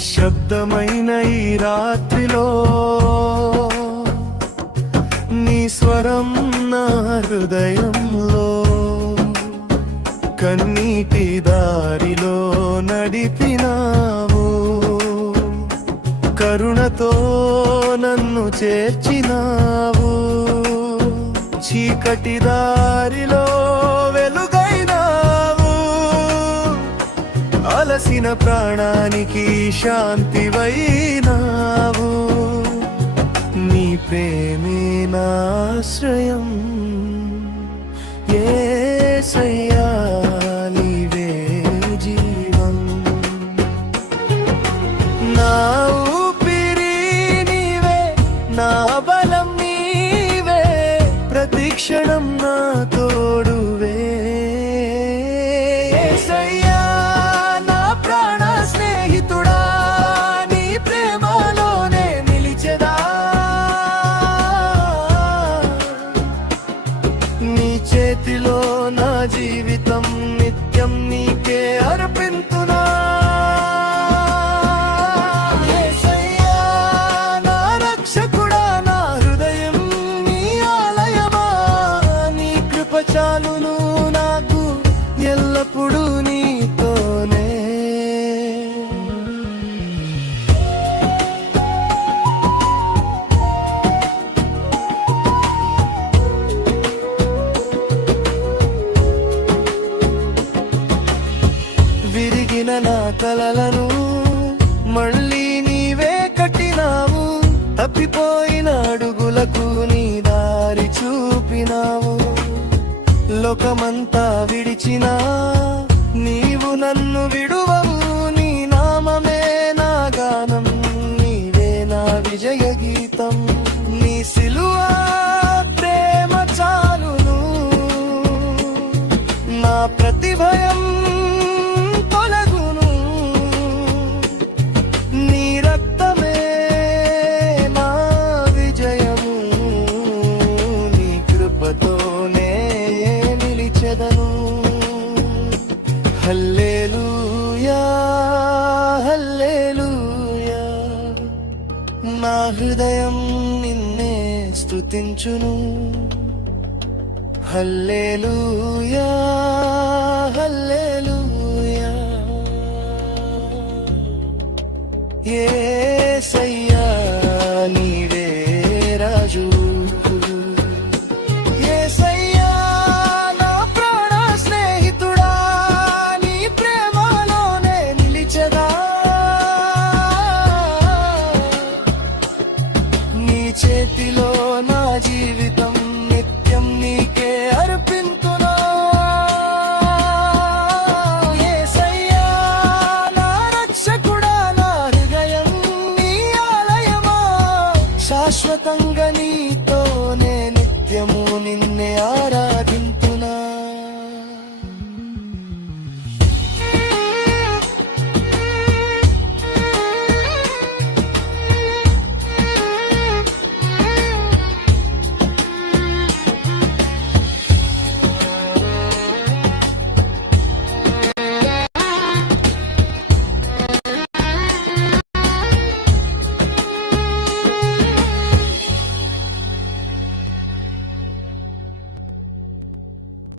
నిశ్శబ్దమైన ఈ రాత్రిలో నీ స్వరం నా హృదయంలో కన్నీటి దారిలో నడిపినావు, కరుణతో నన్ను చేర్చినావు, చీకటి దారిలో వెలుగైనావు, అలసిన ప్రాణానికి శాంతివైనావు. నీ ప్రేమే నాశ్రయం యేసయ్యా, నీవే జీవం. నా ఊపిరి నీవే, నా బలం నీవే, ప్రతి క్షణం నా తోడువే. యేసయ్యా నా ప్రాణ స్నేహితుడా, నీ ప్రేమలోనే నిలిచెదా. నీ చేతిలో నా జీవితం నిత్యం నీకే అర్పింతునా. యేసయ్యా నా రక్షకుడా, నా హృదయం నీ ఆలయమా, నీ కృప చాలును నాకు ఎల్లప్పుడూ నీతోనే. విరిగిన నా కలలను మళ్ళీ నీవే కట్టినావు, తప్పిపోయిన అడుగులకు నీ దారి చూపినావు. లోకమంతా విడిచినా నీవు నన్ను విడువవు, నీ నామమే నా గానం, నీవే నా విజయ గీతం. నీ సిలువ ప్రేమ చాలును, నా ప్రతి భయం తొలగును, నీ రక్తమే నా విజయము, నీ కృపతోనే నిలిచెదను. హల్లెలూయా హల్లెలూయా, నా హృదయం నిన్నే స్తుతించును. హల్లెలూయా హల్లెలూయా, యేసయ్యా నీవే రాజు. యేసయ్యా నా ప్రాణ స్నేహితుడా, నీ ప్రేమలోనే నిలిచెదా. నీ చేతిలో నా జీవితం నిత్యం నీకే అర్పింతునా. యేసయ్యా నా రక్షకుడా, నా హృదయం నీ ఆలయమా, శాశ్వతంగా నీతోనే నిత్యము నిన్నే